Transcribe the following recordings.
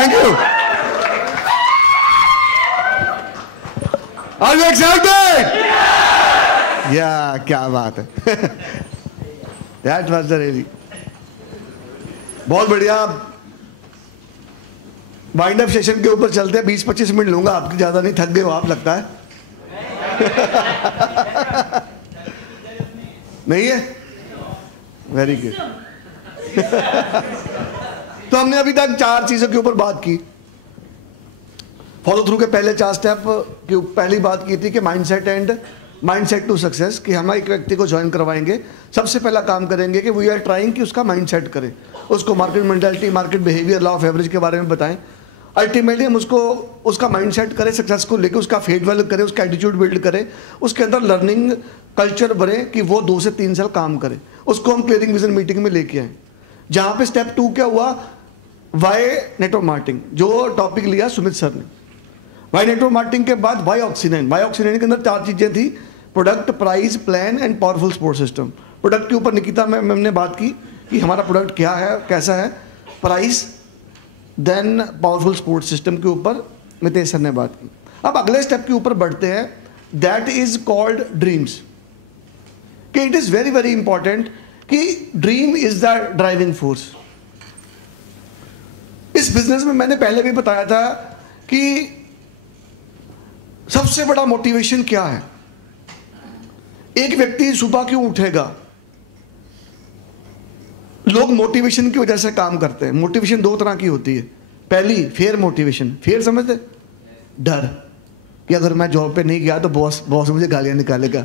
Thank you. Are you excited? या क्या बात है। दैट वाज द रियली बहुत बढ़िया। वाइंड अप सेशन के ऊपर चलते हैं। 20-25 मिनट लूंगा आपकी, ज्यादा नहीं। थक गए हो आप लगता है? नहीं है? Very good. तो हमने अभी तक 4 चीजों के ऊपर बात की। फॉलो थ्रू के पहले 4 स्टेप की पहली बात की थी कि mindset and mindset to success, कि हम एक व्यक्ति को ज्वाइन करवाएंगे। सबसे पहला काम करेंगे कि वी आर ट्राइंग कि उसका माइंडसेट करें, उसको market mentality, market behaviour, law of average के बारे में बताएं। अल्टीमेटली हम उसको उसका माइंडसेट करें, सक्सेस को लेकर उसका फेट वैल्यू करें, उसका एटीट्यूड बिल्ड करें, उसके अंदर लर्निंग कल्चर बने कि वो 2 से 3 साल काम करे। उसको हम क्लियरिंग विजन मीटिंग में लेके आए, जहां पे स्टेप 2 क्या हुआ, वाई नेटवर्क मार्केटिंग, जो टॉपिक लिया सुमित सर ने। वाई नेटवर्क मार्केटिंग के बाद वाई ऑक्सीजन। वाई ऑक्सीजन के अंदर 4 चीजें थी, product, price, plan and powerful support system. Product के ऊपर निकिता मैम ने बात की कि हमारा प्रोडक्ट क्या है, कैसा है, price, then powerful support system के ऊपर मितेश सर ने बात की। अब अगले स्टेप के ऊपर बढ़ते हैं, दैट इज कॉल्ड ड्रीम्स। कि it is very very important कि dream is the driving force. इस बिजनेस में मैंने पहले भी बताया था कि सबसे बड़ा मोटिवेशन क्या है। एक व्यक्ति सुबह क्यों उठेगा? लोग मोटिवेशन की वजह से काम करते हैं। मोटिवेशन 2 तरह की होती है। पहली फेयर मोटिवेशन, फेयर समझते, डर कि अगर मैं जॉब पे नहीं गया तो बॉस मुझे गालियां निकालेगा।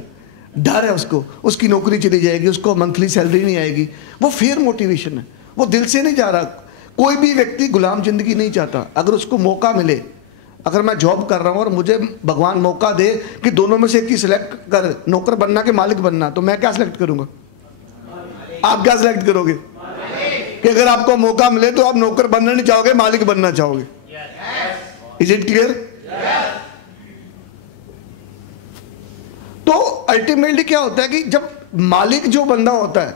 डर है उसको, उसकी नौकरी चली जाएगी, उसको मंथली सैलरी नहीं आएगी। वो फेयर मोटिवेशन है, वो दिल से नहीं जा रहा। कोई भी व्यक्ति गुलाम जिंदगी नहीं चाहता। अगर उसको मौका मिले, अगर मैं जॉब कर रहा हूं और मुझे भगवान मौका दे कि दोनों में से एक की सिलेक्ट कर, नौकर बनना के मालिक बनना, तो मैं क्या सिलेक्ट करूंगा? आप क्या सिलेक्ट करोगे? कि अगर आपको मौका मिले तो आप नौकर बनना नहीं चाहोगे, मालिक बनना चाहोगे। Is it clear? तो अल्टीमेटली क्या होता है कि जब मालिक जो बंदा होता है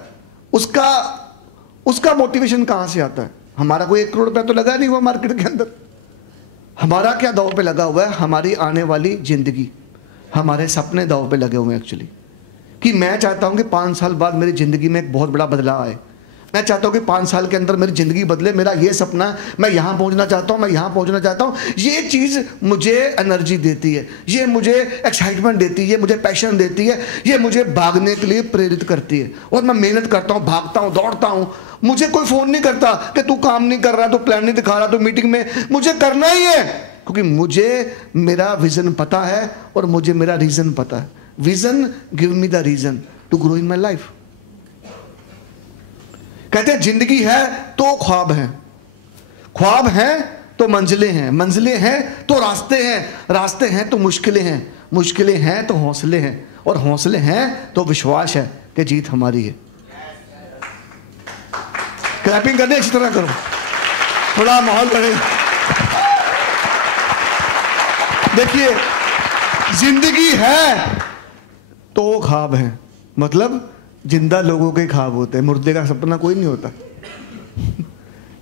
उसका मोटिवेशन कहां से आता है? हमारा कोई 1 करोड़ रुपया तो लगा नहीं हुआ मार्केट के अंदर। हमारा क्या दाव पे लगा हुआ है? हमारी आने वाली जिंदगी, हमारे सपने दाव पे लगे हुए हैं एक्चुअली। कि मैं चाहता हूं कि 5 साल बाद मेरी जिंदगी में एक बहुत बड़ा बदलाव आए। मैं चाहता हूं कि 5 साल के अंदर मेरी जिंदगी बदले। मेरा ये सपना है, मैं यहां पहुंचना चाहता हूं, मैं यहां पहुंचना चाहता हूं। ये चीज मुझे एनर्जी देती है, ये मुझे एक्साइटमेंट देती है, मुझे पैशन देती है, ये मुझे भागने के लिए प्रेरित करती है। और मैं मेहनत करता हूं, भागता हूं, दौड़ता हूं। मुझे कोई फोन नहीं करता कि तू काम नहीं कर रहा, तू प्लान नहीं दिखा रहा, तू मीटिंग में। मुझे करना ही है, क्योंकि मुझे मेरा विजन पता है और मुझे मेरा रीजन पता है। Vision give me the reason to grow in my life. कहते हैं जिंदगी है तो ख्वाब है, ख्वाब हैं तो मंजिलें हैं, मंजिलें हैं तो रास्ते हैं, रास्ते हैं तो मुश्किलें हैं, मुश्किलें हैं तो हौसले हैं, और हौसले हैं तो विश्वास है कि जीत हमारी है। क्लैपिंग करने अच्छी तरह करो, थोड़ा माहौल बनेगा। देखिए, जिंदगी है तो ख्वाब है, मतलब जिंदा लोगों के ख्वाब होते हैं, मुर्दे का सपना कोई नहीं होता।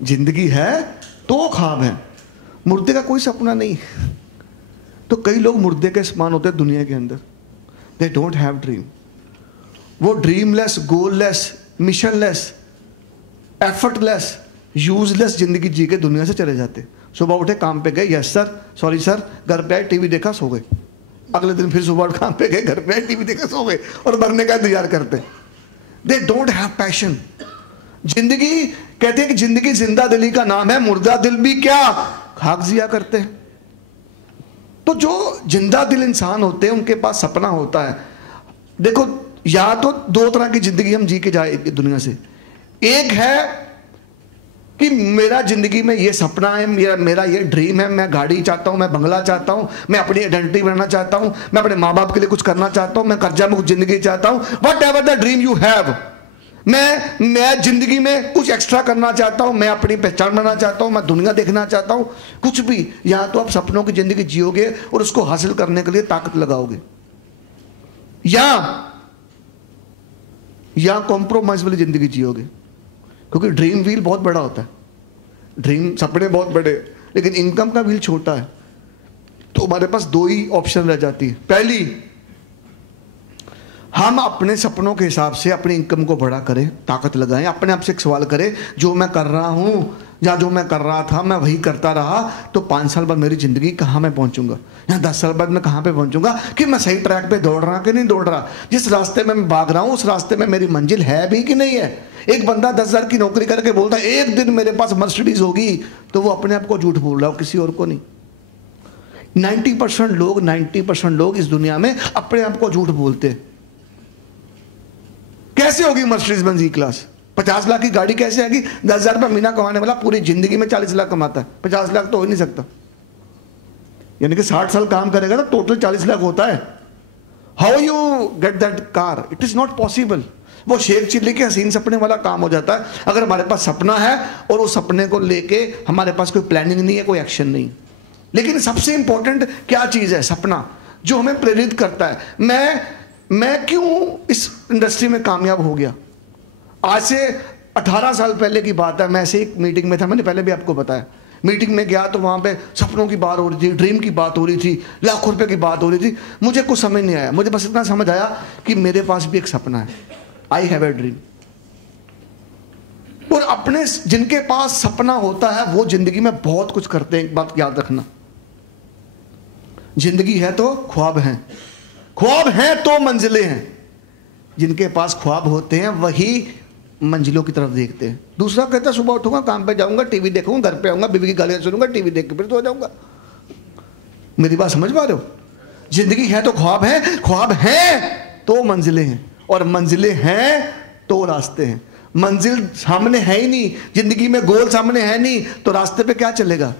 जिंदगी है तो ख्वाब है, मुर्दे का कोई सपना नहीं। तो कई लोग मुर्दे के समान होते हैं दुनिया के अंदर। They don't have dream. वो ड्रीमलेस, गोललेस, मिशनलेस, एफर्टलेस, यूजलेस जिंदगी जी के दुनिया से चले जाते। सुबह उठे, काम पे गए, यस सर, सॉरी सर, घर पे आए, टीवी देखा, सो गए। अगले दिन फिर सुबह काम पे गए, घर पे आए, टीवी देखा, सो गए, और मरने का इंतजार करते। They don't have passion. जिंदगी, कहते हैं कि जिंदगी जिंदा दिली का नाम है, मुर्दा दिल भी क्या खाक जिया करते हैं। तो जो जिंदा दिल इंसान होते हैं उनके पास सपना होता है। देखो, या तो 2 तरह की जिंदगी हम जी के जाए दुनिया से। एक है कि मेरा जिंदगी में ये सपना है, मेरा ये ड्रीम है, मैं गाड़ी चाहता हूं, मैं बंगला चाहता हूं, मैं अपनी आइडेंटिटी बनाना चाहता हूं, मैं अपने माँ बाप के लिए कुछ करना चाहता हूं, मैं कर्जा मुक्त जिंदगी चाहता हूं। What ever the dream you have, मैं जिंदगी में कुछ एक्स्ट्रा करना चाहता हूं, मैं अपनी पहचान बनाना चाहता हूं, मैं दुनिया देखना चाहता हूं, कुछ भी। या तो आप सपनों की जिंदगी जियोगे और उसको हासिल करने के लिए ताकत लगाओगे, या कॉम्प्रोमाइज वाली जिंदगी जियोगे। क्योंकि ड्रीम व्हील बहुत बड़ा होता है, ड्रीम, सपने बहुत बड़े। लेकिन इनकम का व्हील छोटा है, तो हमारे पास दो ही ऑप्शन रह जाती है। पहली, हम अपने सपनों के हिसाब से अपनी इनकम को बड़ा करें, ताकत लगाएं, अपने आप से एक सवाल करें, जो मैं कर रहा हूं या जो मैं कर रहा था मैं वही करता रहा तो 5 साल बाद मेरी जिंदगी कहां मैं पहुंचूंगा, या 10 साल बाद मैं कहां पे पहुंचूंगा, कि मैं सही ट्रैक पे दौड़ रहा कि नहीं दौड़ रहा, जिस रास्ते में मैं भाग रहा हूं उस रास्ते में मेरी मंजिल है भी कि नहीं है। एक बंदा 10,000 की नौकरी करके बोलता है एक दिन मेरे पास मर्सिडीज होगी, तो वो अपने आप को झूठ बोल रहा हो, किसी और को नहीं। 90% लोग इस दुनिया में अपने आप को झूठ बोलते हैं। कैसे होगी मर्सिडीज बेंज ई क्लास? 50 लाख की गाड़ी कैसे आएगी? 10,000 रुपये महीना कमाने वाला पूरी जिंदगी में 40 लाख कमाता है, 50 लाख तो हो ही नहीं सकता। यानी कि 60 साल काम करेगा तो टोटल 40 लाख होता है। How you get that car? It is not possible. वो शेख चिल्ली के हसीन सपने वाला काम हो जाता है अगर हमारे पास सपना है और उस सपने को लेके हमारे पास कोई प्लानिंग नहीं है, कोई एक्शन नहीं। लेकिन सबसे इंपॉर्टेंट क्या चीज है? सपना, जो हमें प्रेरित करता है। मैं क्यों इस इंडस्ट्री में कामयाब हो गया? आज से 18 साल पहले की बात है, मैं ऐसे एक मीटिंग में था, मैंने पहले भी आपको बताया। मीटिंग में गया तो वहां पे सपनों की बात हो रही थी, ड्रीम की बात हो रही थी, लाखों रुपए की बात हो रही थी। मुझे कुछ समझ नहीं आया, मुझे बस इतना समझ आया कि मेरे पास भी एक सपना है, आई हैव ए ड्रीम। और अपने जिनके पास सपना होता है वो जिंदगी में बहुत कुछ करते हैं। एक बात याद रखना, जिंदगी है तो ख्वाब हैं, ख्वाब हैं तो मंजिलें हैं। जिनके पास ख्वाब होते हैं वही मंजिलों की तरफ देखते हैं। दूसरा कहता है सुबह उठूंगा, काम पे जाऊंगा, टीवी देखूंगा, घर पे आऊंगा, बीवी की गालियां सुनूंगा, टीवी देख के फिर सो जाऊंगा। मेरी बात समझ पा रहे हो? जिंदगी है तो ख्वाब है, ख्वाब हैं तो मंजिलें हैं, और मंजिलें हैं तो रास्ते हैं। मंजिल सामने है ही नहीं, जिंदगी में गोल सामने है नहीं, तो रास्ते पे क्या चलेगा?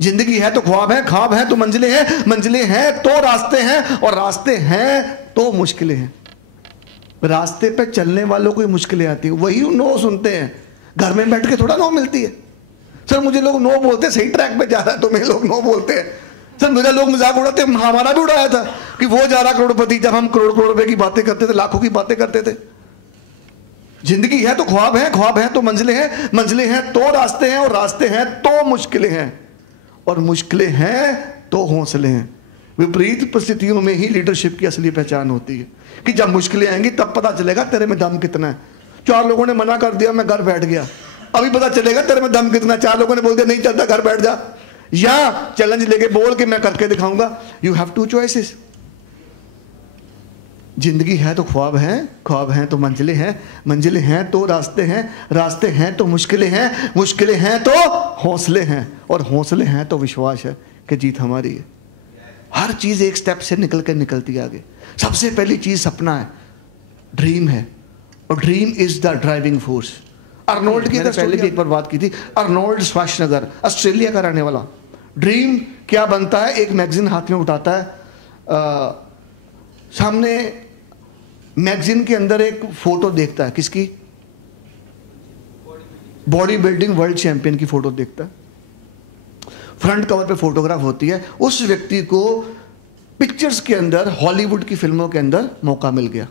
जिंदगी है तो ख्वाब है, ख्वाब है तो मंजिलें हैं, मंजिलें हैं तो रास्ते हैं, और रास्ते हैं तो मुश्किलें हैं। रास्ते पे चलने वालों को ही मुश्किलें आती है, वही नो सुनते हैं। घर में बैठ के थोड़ा नो मिलती है। सर मुझे लोग नो बोलते हैं, सही ट्रैक पे जा रहा है तो मेरे लोग नो बोलते हैं। सर मुझे लोग मजाक उड़ाते हैं, हमारा भी उड़ाया था कि वो जा रहा करोड़पति, जब हम करोड़ रुपए की बातें करते थे, लाखों की बातें करते थे। जिंदगी है तो ख्वाब है, ख्वाब है तो मंजिलें हैं, मंजिलें हैं तो रास्ते हैं, और रास्ते हैं तो मुश्किलें हैं, और मुश्किलें हैं तो हौसले हैं। विपरीत परिस्थितियों में ही लीडरशिप की असली पहचान होती है कि जब मुश्किलें आएंगी तब पता चलेगा तेरे में दम कितना है। 4 लोगों ने मना कर दिया, मैं घर बैठ गया, अभी पता चलेगा तेरे में दम कितना। 4 लोगों ने बोल दिया नहीं चलता, घर बैठ जा, या चैलेंज लेके बोल के मैं करके दिखाऊंगा। You have 2 choices. जिंदगी है तो ख्वाब हैं, ख्वाब हैं तो मंजिलें हैं, मंजिलें हैं तो रास्ते हैं, रास्ते हैं तो मुश्किलें हैं, मुश्किलें हैं तो हौसले हैं, और हौसले हैं तो विश्वास है कि जीत हमारी है। हर चीज एक स्टेप से निकल के निकलती है आगे। सबसे पहली चीज सपना है, ड्रीम है, और dream is the driving force. Arnold की पहले भी एक बार बात की थी, अर्नोल्ड श्वार्ज़नेगर, ऑस्ट्रेलिया का रहने वाला। ड्रीम क्या बनता है? एक मैगजीन हाथ में उठाता है, सामने मैगजीन के अंदर एक फोटो देखता है, किसकी? बॉडी बिल्डिंग वर्ल्ड चैंपियन की फोटो देखता है। फ्रंट कवर पे फोटोग्राफ होती है। उस व्यक्ति को पिक्चर्स के अंदर, हॉलीवुड की फिल्मों के अंदर मौका मिल गया।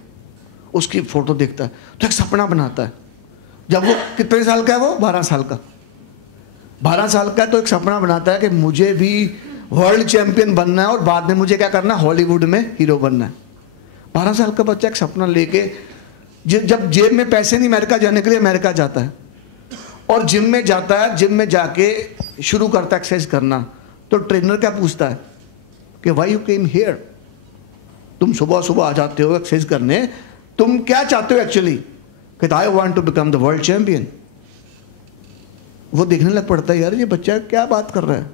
उसकी फोटो देखता है तो एक सपना बनाता है। जब वो कितने साल का है? वो 12 साल का। 12 साल का है तो एक सपना बनाता है कि मुझे भी वर्ल्ड चैंपियन बनना है, और बाद में मुझे क्या करना है? हॉलीवुड में हीरो बनना है। 12 साल का बच्चा एक सपना लेके, जब जेब में पैसे नहीं, अमेरिका जाने के लिए अमेरिका जाता है, और जिम में जाता है। जिम में जाके शुरू करता है एक्सरसाइज करना, तो ट्रेनर क्या पूछता है कि व्हाई यू केम हियर? तुम सुबह सुबह आ जाते हो एक्सरसाइज करने, तुम क्या चाहते हो एक्चुअली? कहता I want to become the world champion. वो देखने लग पड़ता है, यार ये बच्चा क्या बात कर रहा है,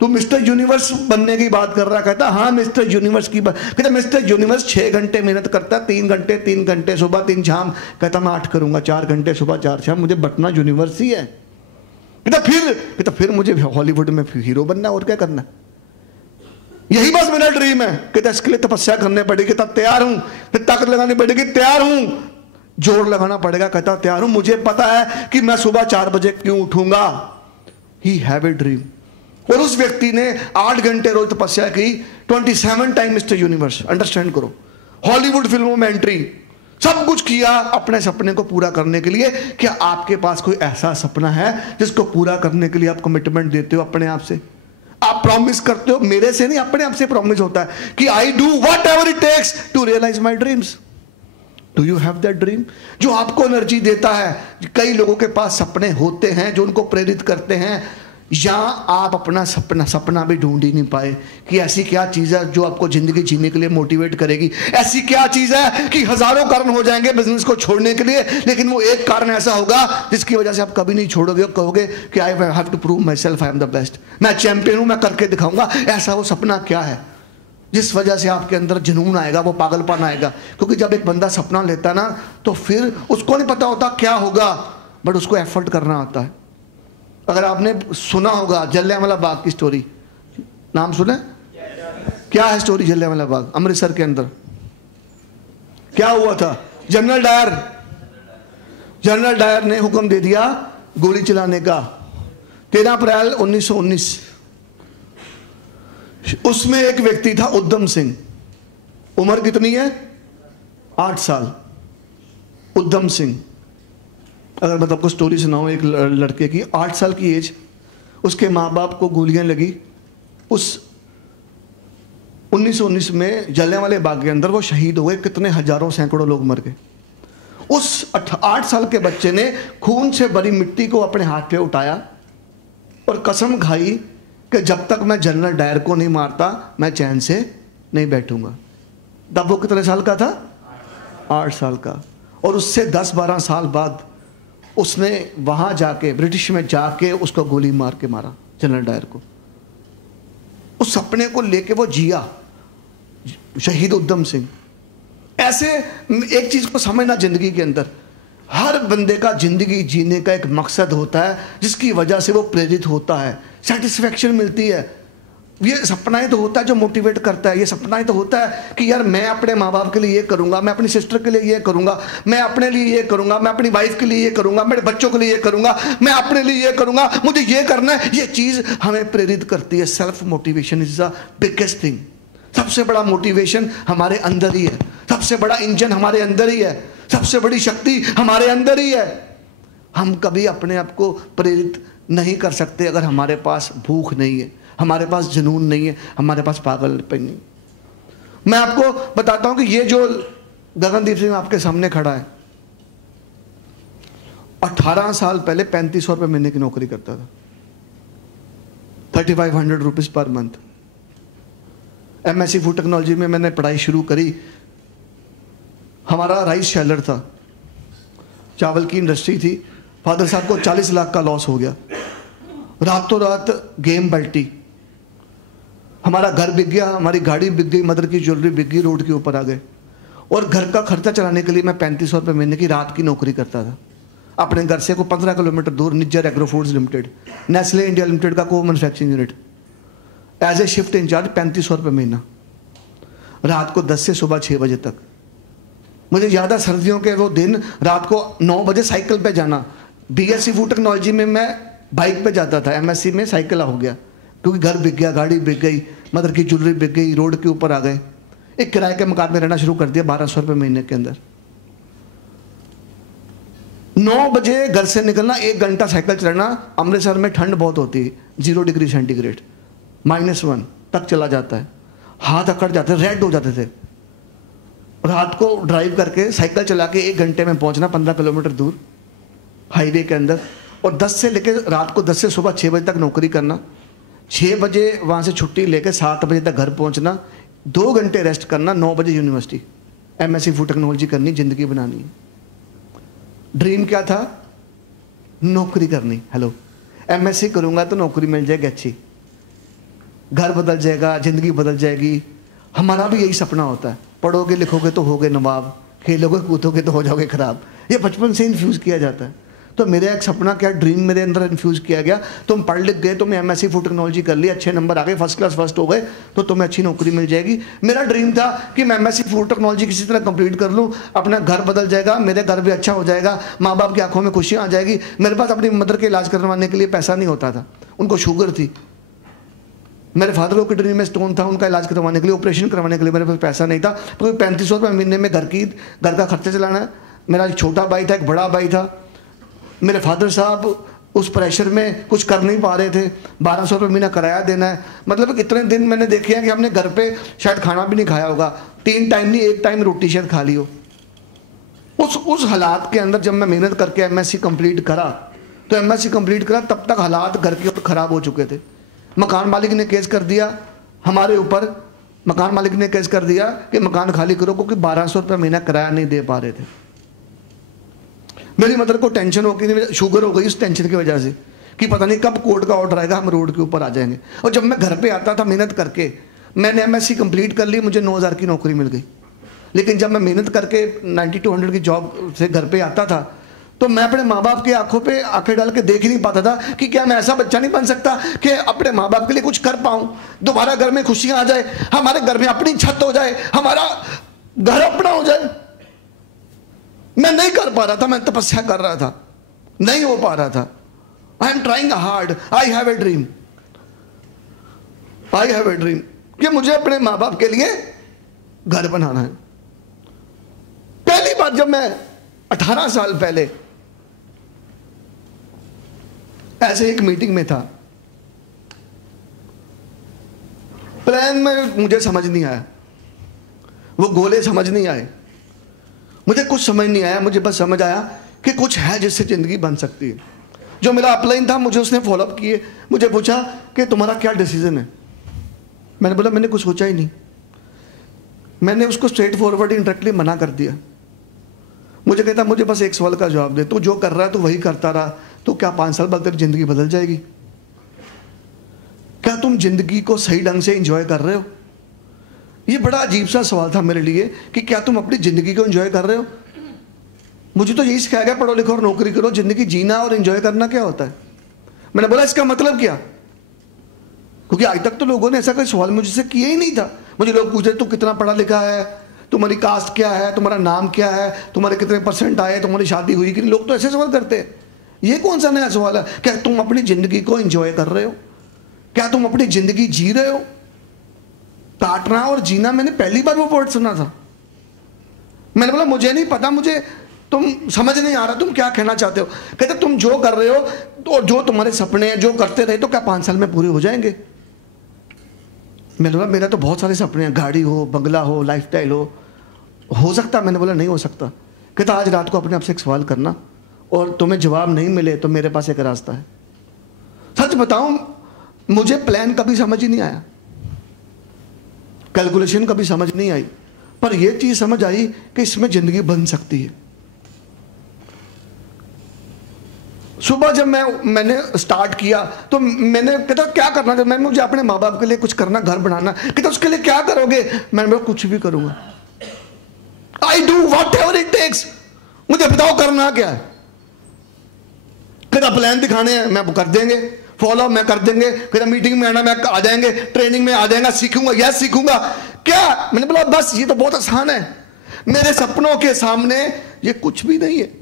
तू मिस्टर यूनिवर्स बनने की बात कर रहा है। कहता हाँ मिस्टर यूनिवर्स की बात। कहता मिस्टर यूनिवर्स 6 घंटे मेहनत करता है, 3 घंटे सुबह 3 शाम। कहता मैं 8 करूंगा, 4 घंटे सुबह 4 शाम, मुझे बटना यूनिवर्स ही है। कहता फिर मुझे हॉलीवुड में हीरो बनना है, और क्या करना है? यही बस मेरा ड्रीम है। कहता इसके लिए तपस्या करनी पड़ेगी। कहता तैयार हूं। फिर ताकत लगानी पड़ेगी, तैयार हूं। जोर लगाना पड़ेगा, कहता तैयार हूं। मुझे पता है कि मैं सुबह 4 बजे क्यों उठूंगा। He have a dream. और उस व्यक्ति ने 8 घंटे रोज तपस्या की, 27 टाइम मिस्टर यूनिवर्स। अंडरस्टैंड करो, हॉलीवुड फिल्मों में एंट्री, सब कुछ किया अपने सपने को पूरा करने के लिए। क्या आपके पास कोई ऐसा सपना है जिसको पूरा करने के लिए आप कमिटमेंट देते हो अपने आप से? आप प्रॉमिस करते हो, मेरे से नहीं, अपने आप से प्रॉमिस होता है कि I do whatever it takes to realise my dreams. Do you have that dream जो आपको एनर्जी देता है? कई लोगों के पास सपने होते हैं जो उनको प्रेरित करते हैं, या आप अपना सपना भी ढूंढ ही नहीं पाए कि ऐसी क्या चीज है जो आपको जिंदगी जीने के लिए मोटिवेट करेगी। ऐसी क्या चीज है कि हजारों कारण हो जाएंगे बिजनेस को छोड़ने के लिए, लेकिन वो एक कारण ऐसा होगा जिसकी वजह से आप कभी नहीं छोड़ोगे, कहोगे कि I have to prove myself, I am the best, मैं चैंपियन हूं, मैं करके दिखाऊंगा। ऐसा वो सपना क्या है जिस वजह से आपके अंदर जुनून आएगा, वो पागलपन आएगा? क्योंकि जब एक बंदा सपना लेता ना तो फिर उसको नहीं पता होता क्या होगा, बट उसको एफर्ट करना आता है। अगर आपने सुना होगा जलियांवाला बाग की स्टोरी, नाम सुना? क्या है स्टोरी जलियांवाला बाग? अमृतसर के अंदर क्या हुआ था? जनरल डायर ने हुक्म दे दिया गोली चलाने का, 13 अप्रैल 1919। उसमें एक व्यक्ति था उद्यम सिंह, उम्र कितनी है? 8 साल। उद्यम सिंह, अगर मैं आपको स्टोरी सुनाऊं एक लड़के की, 8 साल की एज, उसके माँ बाप को गोलियां लगी। उस 1919 में जलियांवाले बाग के अंदर वो शहीद हुए, कितने हजारों सैकड़ों लोग मर गए। उस 8 साल के बच्चे ने खून से भरी मिट्टी को अपने हाथ पे उठाया और कसम खाई कि जब तक मैं जनरल डायर को नहीं मारता मैं चैन से नहीं बैठूंगा। तब वो कितने साल का था? 8 साल का। और उससे 10-12 साल बाद उसने वहां जाके, ब्रिटिश में जाके उसको गोली मार के मारा जनरल डायर को। उस सपने को लेके वो जिया, शहीद उद्यम सिंह। ऐसे एक चीज को समझना, जिंदगी के अंदर हर बंदे का जिंदगी जीने का एक मकसद होता है जिसकी वजह से वो प्रेरित होता है, सेटिस्फेक्शन मिलती है। ये सपना ही तो होता है जो मोटिवेट करता है। ये सपना ही तो होता है कि यार मैं अपने माँ बाप के लिए ये करूंगा, मैं अपनी सिस्टर के लिए ये करूंगा, मैं अपने लिए ये करूंगा, मैं अपनी वाइफ के लिए ये करूंगा, मेरे बच्चों के लिए ये करूंगा, मैं अपने लिए ये करूंगा, मुझे ये करना है। ये चीज हमें प्रेरित करती है। Self motivation is the biggest thing. सबसे बड़ा मोटिवेशन हमारे अंदर ही है, सबसे बड़ा इंजन हमारे अंदर ही है, सबसे बड़ी शक्ति हमारे अंदर ही है। हम कभी अपने आप को प्रेरित नहीं कर सकते अगर हमारे पास भूख नहीं है, हमारे पास जुनून नहीं है, हमारे पास पागलपन नहीं। मैं आपको बताता हूं कि ये जो गगनदीप सिंह आपके सामने खड़ा है, 18 साल पहले 3500 रुपये महीने की नौकरी करता था, 3500 rupees per month. MSc food technology में मैंने पढ़ाई शुरू करी। हमारा राइस शेलर था, चावल की इंडस्ट्री थी। फादर साहब को 40 लाख का लॉस हो गया, रातों रात गेम पलटी, हमारा घर बिक गया, हमारी गाड़ी बिक गई, मदर की ज्वेलरी बिक गई, रोड के ऊपर आ गए। और घर का खर्चा चलाने के लिए मैं 3500 रुपये महीने की रात की नौकरी करता था। अपने घर से को 15 किलोमीटर दूर Nijjar agro foods limited, Nestle India limited का को manufacturing unit, as a shift incharge, 3500 रुपये महीना, रात को 10 से सुबह 6 बजे तक। मुझे याद है सर्दियों के वो दिन, रात को 9 बजे साइकिल पे जाना। बीएससी फूड टेक्नोलॉजी में मैं बाइक पे जाता था, एमएससी में साइकिल हो गया, क्योंकि घर बिक गया, गाड़ी बिक गई, मदर की ज्वेलरी बिक गई, रोड के ऊपर आ गए। एक किराए के मकान में रहना शुरू कर दिया 1200 रुपये महीने के अंदर। 9 बजे घर से निकलना, 1 घंटा साइकिल चलाना। अमृतसर में ठंड बहुत होती है, 0 डिग्री सेंटीग्रेड, -1 तक चला जाता है। हाथ अकड़ जाते, रेड हो जाते थे। रात को ड्राइव करके साइकिल चला के 1 घंटे में पहुंचना 15 किलोमीटर दूर हाईवे के अंदर, और 10 से लेके रात को 10 से सुबह 6 बजे तक नौकरी करना, 6 बजे वहाँ से छुट्टी लेके 7 बजे तक घर पहुँचना, 2 घंटे रेस्ट करना, 9 बजे यूनिवर्सिटी, एमएससी फूड टेक्नोलॉजी करनी, ज़िंदगी बनानी। ड्रीम क्या था? नौकरी करनी। हेलो, एमएससी करूँगा तो नौकरी मिल जाएगी अच्छी, घर बदल जाएगा, ज़िंदगी बदल जाएगी। हमारा भी यही सपना होता है, पढ़ोगे लिखोगे तो होगे नवाब, खेलोगे कूदोगे तो हो जाओगे खराब। ये बचपन से इन्फ्यूज़ किया जाता है। तो मेरा एक सपना क्या, ड्रीम मेरे अंदर इन्फ्यूज़ किया गया। तुम पढ़ लिख गए, तुम्हें एमएससी फूड टेक्नोलॉजी कर ली, अच्छे नंबर आ गए, फर्स्ट क्लास फर्स्ट हो गए, तो तुम्हें अच्छी नौकरी मिल जाएगी। मेरा ड्रीम था कि मैं एमएससी फूड टेक्नोलॉजी किसी तरह कंप्लीट कर लूँ, अपना घर बदल जाएगा, मेरे घर भी अच्छा हो जाएगा, माँ बाप की आंखों में खुशियाँ आ जाएगी। मेरे पास अपनी मदर के इलाज करवाने के लिए पैसा नहीं होता था, उनको शुगर थी। मेरे फादर को किडनी में स्टोन था, उनका इलाज करवाने के लिए, ऑपरेशन करवाने के लिए मेरे पास पैसा नहीं था, क्योंकि 3500 रुपये महीने में घर का खर्चा चलाना है। मेरा एक छोटा भाई था, एक बड़ा भाई था। मेरे फादर साहब उस प्रेशर में कुछ कर नहीं पा रहे थे, 1200 रुपये महीना किराया देना है। मतलब इतने दिन मैंने देखे हैं कि हमने घर पे शायद खाना भी नहीं खाया होगा, 3 टाइम नहीं 1 टाइम रोटी शायद खा ली हो। उस हालात के अंदर जब मैं मेहनत करके एमएससी कंप्लीट करा, तो एमएससी कंप्लीट करा तब तक हालात घर के ऊपर ख़राब हो चुके थे। मकान मालिक ने केस कर दिया हमारे ऊपर, मकान मालिक ने केस कर दिया कि मकान खाली करो, क्योंकि 1200 रुपये महीना किराया नहीं दे पा रहे थे। मेरी मदर को टेंशन हो गई, शुगर हो गई उस टेंशन की वजह से कि पता नहीं कब कोर्ट का ऑर्डर आएगा, हम रोड के ऊपर आ जाएंगे। और जब मैं घर पे आता था मेहनत करके, मैंने एमएससी कंप्लीट कर ली, मुझे 9000 की नौकरी मिल गई। लेकिन जब मैं मेहनत करके 9200 की जॉब से घर पे आता था, तो मैं अपने माँ बाप की आंखों पे आंखें डाल के देख ही नहीं पाता था कि क्या मैं ऐसा बच्चा नहीं बन सकता कि अपने माँ बाप के लिए कुछ कर पाऊँ, दोबारा घर में खुशियाँ आ जाए, हमारे घर में अपनी छत हो जाए, हमारा घर अपना हो जाए। मैं नहीं कर पा रहा था, मैं तपस्या कर रहा था, नहीं हो पा रहा था। I am trying hard, I have a dream, I have a dream कि मुझे अपने माँ बाप के लिए घर बनाना है। पहली बार जब मैं 18 साल पहले ऐसे एक मीटिंग में था, प्लान में मुझे समझ नहीं आया, वो गोले समझ नहीं आए, मुझे कुछ समझ नहीं आया। मुझे बस समझ आया कि कुछ है जिससे ज़िंदगी बन सकती है। जो मेरा अपलाइन था मुझे उसने फॉलोअप किए, मुझे पूछा कि तुम्हारा क्या डिसीजन है। मैंने बोला मैंने कुछ सोचा ही नहीं। मैंने उसको स्ट्रेट फॉरवर्ड इंडायरेक्टली मना कर दिया। मुझे कहता मुझे बस एक सवाल का जवाब दे, तू जो कर रहा है तू वही करता रहा, तो क्या 5 साल बाद तेरी ज़िंदगी बदल जाएगी? क्या तुम ज़िंदगी को सही ढंग से एंजॉय कर रहे हो? ये बड़ा अजीब सा सवाल था मेरे लिए कि क्या तुम अपनी ज़िंदगी को एंजॉय कर रहे हो? मुझे तो यही सिखाया गया पढ़ो लिखो और नौकरी करो, ज़िंदगी जीना और एंजॉय करना क्या होता है? मैंने बोला इसका मतलब क्या? क्योंकि आज तक तो लोगों ने ऐसा कोई सवाल मुझसे किया ही नहीं था। मुझे लोग पूछे तू कितना पढ़ा लिखा है, तुम्हारी कास्ट क्या है, तुम्हारा नाम क्या है, तुम्हारे कितने % आए, तुम्हारी शादी हुई कि नहीं। लोग तो ऐसे सवाल करते हैं। ये कौन सा नया सवाल है? क्या तुम अपनी ज़िंदगी को एंजॉय कर रहे हो? क्या तुम अपनी ज़िंदगी जी रहे हो? काटना और जीना, मैंने पहली बार वो वर्ड सुना था। मैंने बोला मुझे नहीं पता, मुझे तुम समझ नहीं आ रहा तुम क्या कहना चाहते हो। कहते तुम जो कर रहे हो तो जो तुम्हारे सपने हैं जो करते रहे तो क्या 5 साल में पूरे हो जाएंगे? मैंने बोला मेरा तो बहुत सारे सपने हैं, गाड़ी हो, बंगला हो, लाइफस्टाइल हो सकता? मैंने बोला नहीं हो सकता। कहता आज रात को अपने आप से एक सवाल करना और तुम्हें जवाब नहीं मिले तो मेरे पास एक रास्ता है। सच बताऊं मुझे प्लान कभी समझ ही नहीं आया, कैलकुलेशन कभी समझ नहीं आई, पर यह चीज समझ आई कि इसमें जिंदगी बन सकती है। सुबह जब मैंने स्टार्ट किया तो मैंने कहता क्या करना था, मैं मुझे अपने माँ बाप के लिए कुछ करना, घर बनाना। कहता उसके लिए क्या करोगे? मैंने बोला कुछ भी करूंगा, I do whatever it takes. मुझे बताओ करना क्या है। कहता प्लान दिखाने हैं, मैं कर देंगे, फॉलो मैं कर देंगे। कहता मीटिंग में आना, मैं आ जाएंगे, ट्रेनिंग में आ जाएगा, सीखूंगा, यस सीखूंगा। क्या? मैंने बोला बस ये तो बहुत आसान है, मेरे सपनों के सामने ये कुछ भी नहीं है।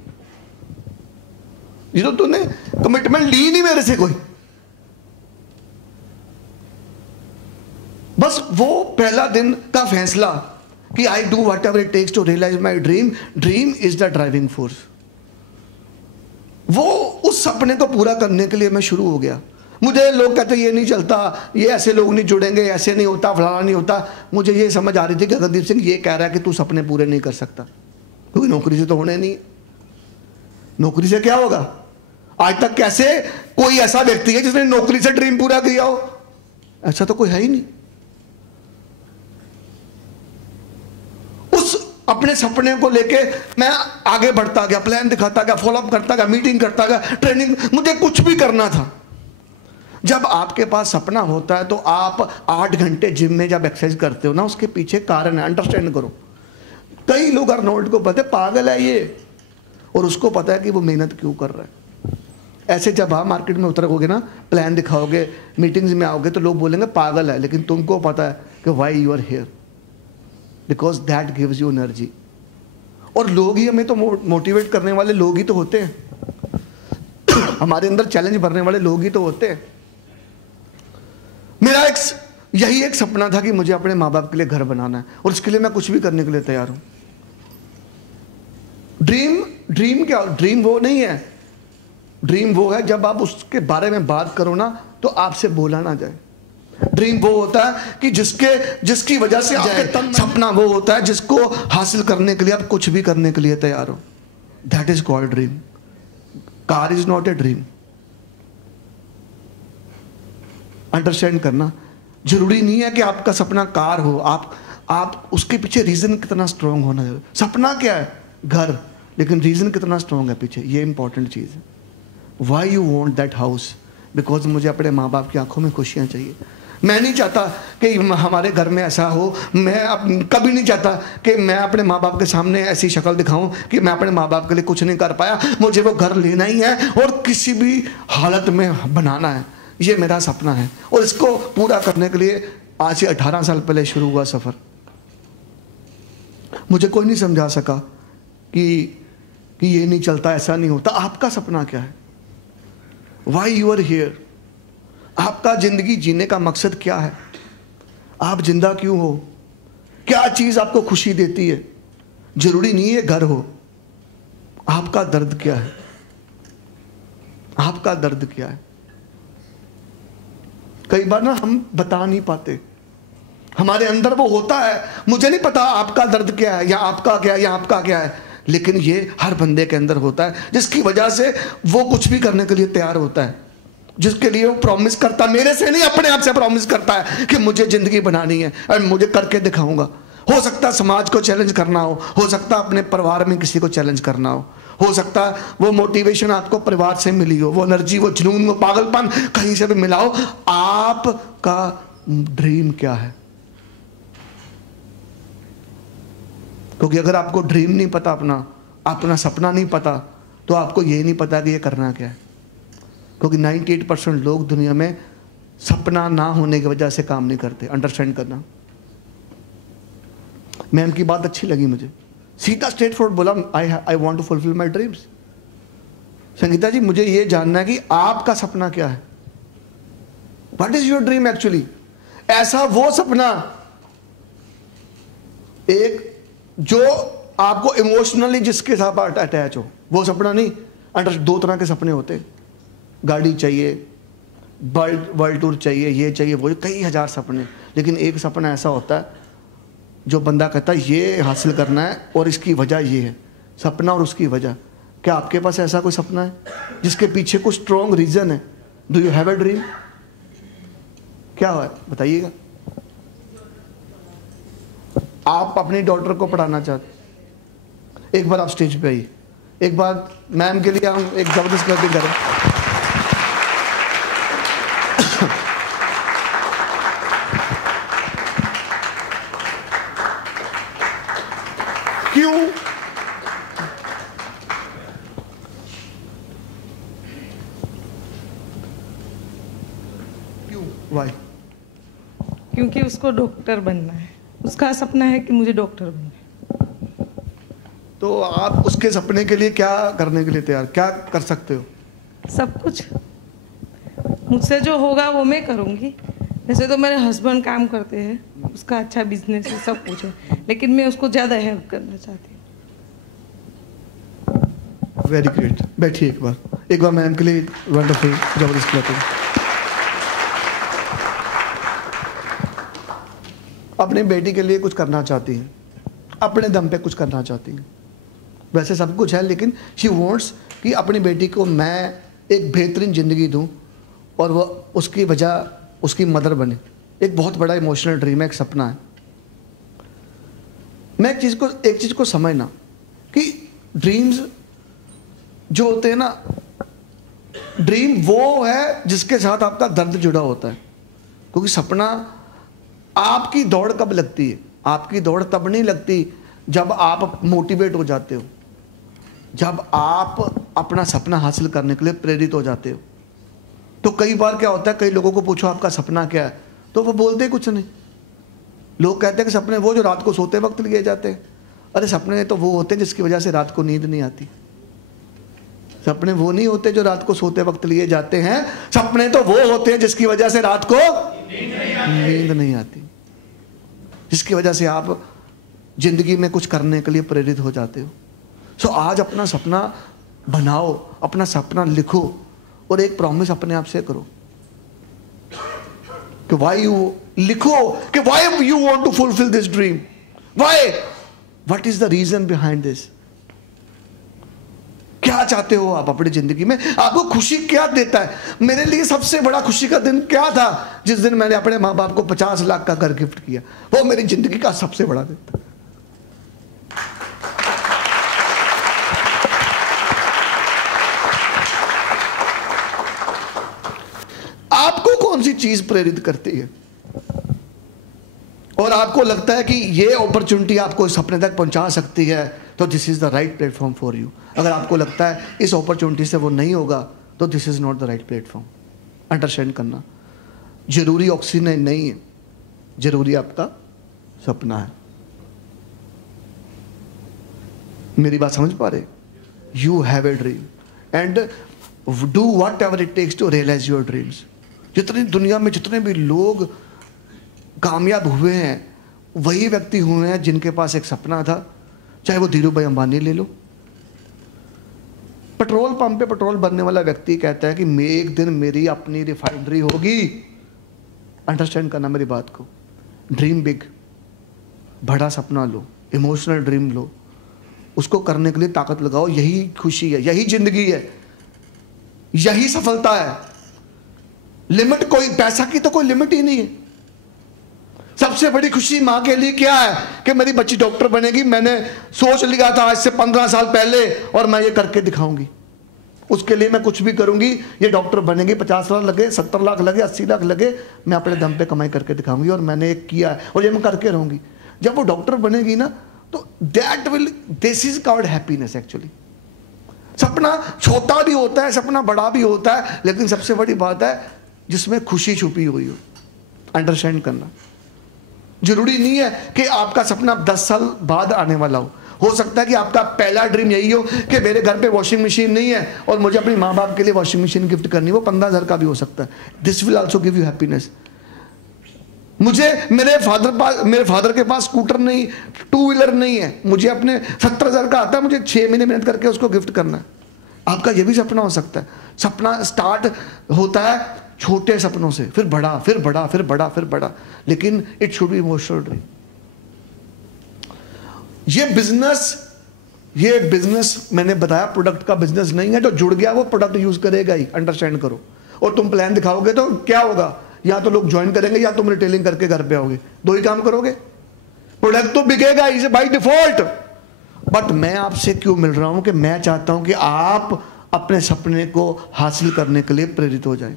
ये तो तूने कमिटमेंट ली नहीं मेरे से कोई। बस वो पहला दिन का फैसला कि I do whatever it takes to realise my dream, dream is the driving force. वो उस सपने को पूरा करने के लिए मैं शुरू हो गया। मुझे लोग कहते ये नहीं चलता, ये ऐसे लोग नहीं जुड़ेंगे, ऐसे नहीं होता, फलाना नहीं होता। मुझे ये समझ आ रही थी कि गगनदीप सिंह ये कह रहा है कि तू सपने पूरे नहीं कर सकता, क्योंकि नौकरी से तो होने नहीं। नौकरी से क्या होगा? आज तक कैसे कोई ऐसा व्यक्ति है जिसने नौकरी से ड्रीम पूरा किया हो? ऐसा तो कोई है ही नहीं। उस अपने सपने को लेके मैं आगे बढ़ता गया, प्लान दिखाता गया, फॉलोअप करता गया, मीटिंग करता गया, ट्रेनिंग, मुझे कुछ भी करना था। जब आपके पास सपना होता है तो आप 8 घंटे जिम में जब एक्सरसाइज करते हो ना, उसके पीछे कारण है, अंडरस्टैंड करो। कई लोग अर्नोल्ड को पता है पागल है ये, और उसको पता है कि वो मेहनत क्यों कर रहा है। ऐसे जब आप मार्केट में उतरोगे ना, प्लान दिखाओगे, मीटिंग्स में आओगे, तो लोग बोलेंगे पागल है, लेकिन तुमको पता है कि why you are here, because that gives you energy. और लोग ही हमें तो मोटिवेट करने वाले लोग ही तो होते हैं हमारे अंदर चैलेंज भरने वाले लोग ही तो होते हैं। मेरा एक यही एक सपना था कि मुझे अपने माँ बाप के लिए घर बनाना है, और इसके लिए मैं कुछ भी करने के लिए तैयार हूं। ड्रीम क्या? ड्रीम वो नहीं है। ड्रीम वो है जब आप उसके बारे में बात करो ना तो आपसे बोला ना जाए। ड्रीम वो होता है कि जिसकी वजह से आपके सपना वो होता है जिसको हासिल करने के लिए आप कुछ भी करने के लिए तैयार हो। That is called dream. Car is not a dream. Understand करना। जरूरी नहीं है कि आपका सपना कार हो, आप उसके पीछे रीजन कितना स्ट्रांग होना चाहिए। सपना क्या है? घर, लेकिन रीजन कितना स्ट्रांग है पीछे, ये इंपॉर्टेंट चीज है। Why you want that house? Because मुझे अपने माँ बाप की आंखों में खुशियां चाहिए। मैं नहीं चाहता कि हमारे घर में ऐसा हो, मैं कभी नहीं चाहता कि मैं अपने माँ बाप के सामने ऐसी शक्ल दिखाऊं कि मैं अपने माँ बाप के लिए कुछ नहीं कर पाया। मुझे वो घर लेना ही है और किसी भी हालत में बनाना है। ये मेरा सपना है, और इसको पूरा करने के लिए आज से 18 साल पहले शुरू हुआ सफर। मुझे कोई नहीं समझा सका कि ये नहीं चलता, ऐसा नहीं होता। आपका सपना क्या है? Why you are here? आपका जिंदगी जीने का मकसद क्या है? आप जिंदा क्यों हो? क्या चीज आपको खुशी देती है? जरूरी नहीं है घर हो। आपका दर्द क्या है? आपका दर्द क्या है? कई बार ना हम बता नहीं पाते, हमारे अंदर वो होता है, मुझे नहीं पता आपका दर्द क्या है या आपका क्या है या आपका क्या है, लेकिन ये हर बंदे के अंदर होता है, जिसकी वजह से वो कुछ भी करने के लिए तैयार होता है, जिसके लिए वो प्रॉमिस करता, मेरे से नहीं अपने आप से प्रॉमिस करता है कि मुझे जिंदगी बनानी है और मुझे करके दिखाऊंगा। हो सकता है समाज को चैलेंज करना हो सकता है अपने परिवार में किसी को चैलेंज करना हो सकता है वो मोटिवेशन आपको परिवार से मिली हो, वो एनर्जी, वो जुनून, वो पागलपन कहीं से भी मिला हो। आपका ड्रीम क्या है? क्योंकि अगर आपको ड्रीम नहीं पता, अपना सपना नहीं पता, तो आपको ये नहीं पता कि ये करना क्या है। क्योंकि 98% लोग दुनिया में सपना ना होने की वजह से काम नहीं करते। अंडरस्टैंड करना। मैम की बात अच्छी लगी मुझे, सीधा स्ट्रेट फॉरवर्ड बोला, I want to fulfil my dreams. Sangeeta ji, मुझे ये जानना है कि आपका सपना क्या है? What is your dream actually? ऐसा वो सपना एक जो आपको इमोशनली जिसके साथ अटैच हो, वो सपना नहीं। दो तरह के सपने होते, गाड़ी चाहिए, वर्ल्ड टूर चाहिए, ये चाहिए, वो, कई हजार सपने, लेकिन एक सपना ऐसा होता है जो बंदा कहता है ये हासिल करना है और इसकी वजह ये है। सपना और उसकी वजह। क्या आपके पास ऐसा कोई सपना है जिसके पीछे कुछ स्ट्रॉन्ग रीजन है? Do you have a dream? क्या है बताइएगा। आप अपनी डॉटर को पढ़ाना चाहते, एक बार आप स्टेज पे आइए, एक बार मैम के लिए हम एक जबरदस्त क्लैपिंग करें। क्यों? वाई? क्योंकि उसको डॉक्टर बनना है, उसका सपना है कि मुझे डॉक्टर बनना है। तो आप उसके सपने के लिए क्या करने के लिए तैयार, क्या कर सकते हो? सब कुछ मुझसे जो होगा वो मैं करूँगी। वैसे तो मेरे हस्बैंड काम करते हैं, उसका अच्छा बिजनेस है, सब कुछ है, लेकिन मैं उसको ज़्यादा हेल्प करना चाहती हूँ। Very great. बैठिए एक बार मैम के लिए वंडरफुल जबरदस्त क्लैपिंग। अपनी बेटी के लिए कुछ करना चाहती हैं, अपने दम पे कुछ करना चाहती हैं। वैसे सब कुछ है, लेकिन शी वांट्स कि अपनी बेटी को मैं एक बेहतरीन ज़िंदगी दूं और वो उसकी वजह उसकी मदर बने। एक बहुत बड़ा इमोशनल ड्रीम है, एक सपना है। मैं एक चीज़ को समझना कि ड्रीम्स जो होते हैं ना, ड्रीम वो है जिसके साथ आपका दर्द जुड़ा होता है। क्योंकि सपना, आपकी दौड़ कब लगती है? आपकी दौड़ तब नहीं लगती जब आप मोटिवेट हो जाते हो, जब आप अपना सपना हासिल करने के लिए प्रेरित हो जाते हो। तो कई बार क्या होता है, कई लोगों को पूछो आपका सपना क्या है, तो वो बोलते कुछ नहीं। लोग कहते हैं कि सपने वो जो रात को सोते वक्त लिए जाते हैं। अरे सपने तो वो होते हैं जिसकी वजह से रात को नींद नहीं आती। सपने वो नहीं होते जो रात को सोते वक्त लिए जाते हैं, सपने तो वो होते हैं जिसकी वजह से रात को नींद नहीं आती, जिसकी वजह से आप जिंदगी में कुछ करने के लिए प्रेरित हो जाते हो। सो आज अपना सपना बनाओ, अपना सपना लिखो और एक प्रॉमिस अपने आप से करो कि व्हाई यू, लिखो कि why you want to fulfil this dream, why, what is the reason behind this. क्या चाहते हो आप अपनी जिंदगी में, आपको खुशी क्या देता है। मेरे लिए सबसे बड़ा खुशी का दिन क्या था, जिस दिन मैंने अपने माँ बाप को 50 लाख का घर गिफ्ट किया, वो मेरी जिंदगी का सबसे बड़ा दिन था। आपको कौन सी चीज प्रेरित करती है और आपको लगता है कि ये अपॉर्चुनिटी आपको इस सपने तक पहुंचा सकती है, तो this is the right platform for you. अगर आपको लगता है इस अपॉर्चुनिटी से वो नहीं होगा, तो this is not the right platform. Understand करना, जरूरी ऑक्सीजन नहीं है, जरूरी आपका सपना है। मेरी बात समझ पा रहे? You have a dream and do whatever it takes to realise your dreams. जितनी दुनिया में जितने भी लोग कामयाब हुए हैं, वही व्यक्ति हुए हैं जिनके पास एक सपना था। चाहे वो धीरू भाई अंबानी ले लो, पेट्रोल पंप पे पेट्रोल भरने वाला व्यक्ति कहता है कि मैं एक दिन मेरी अपनी रिफाइनरी होगी। अंडरस्टैंड करना मेरी बात को। ड्रीम बिग, बड़ा सपना लो, इमोशनल ड्रीम लो, उसको करने के लिए ताकत लगाओ। यही खुशी है, यही जिंदगी है, यही सफलता है। लिमिट कोई, पैसा की तो कोई लिमिट ही नहीं है। सबसे बड़ी खुशी मां के लिए क्या है कि मेरी बच्ची डॉक्टर बनेगी। मैंने सोच लिया था आज से 15 साल पहले और मैं ये करके दिखाऊंगी। उसके लिए मैं कुछ भी करूंगी, ये डॉक्टर बनेगी। 50 लाख लगे, 70 लाख लगे, 80 लाख लगे, मैं अपने दम पे कमाई करके दिखाऊंगी और मैंने एक किया है और ये मैं करके रहूंगी। जब वो डॉक्टर बनेगी ना, तो that will, this is called happiness actually. सपना छोटा भी होता है, सपना बड़ा भी होता है, लेकिन सबसे बड़ी बात है जिसमें खुशी छुपी हुई हो। अंडरस्टैंड करना, जरूरी नहीं है कि आपका सपना 10 साल बाद आने वाला हो सकता है कि आपका पहला ड्रीम यही हो कि मेरे घर पे वॉशिंग मशीन नहीं है और मुझे अपने माँ बाप के लिए वॉशिंग मशीन गिफ्ट करनी, वो 15,000 का भी हो सकता है। This will also give you happiness. मुझे मेरे फादर के पास स्कूटर नहीं, 2 व्हीलर नहीं है, मुझे अपने 70,000 का आता है, मुझे 6 महीने मेहनत करके उसको गिफ्ट करना है। आपका ये भी सपना हो सकता है। सपना स्टार्ट होता है छोटे सपनों से, फिर बड़ा, फिर बड़ा, फिर बड़ा, फिर बड़ा, लेकिन it should be emotional dream. ये बिजनेस मैंने बताया प्रोडक्ट का बिजनेस नहीं है। जो जुड़ गया वो प्रोडक्ट यूज करेगा ही, अंडरस्टैंड करो। और तुम प्लान दिखाओगे तो क्या होगा, या तो लोग ज्वाइन करेंगे या तुम रिटेलिंग करके घर पे आओगे, दो ही काम करोगे। प्रोडक्ट तो बिकेगा इज बाय डिफॉल्ट। बट मैं आपसे क्यों मिल रहा हूं कि मैं चाहता हूं कि आप अपने सपने को हासिल करने के लिए प्रेरित हो जाएं।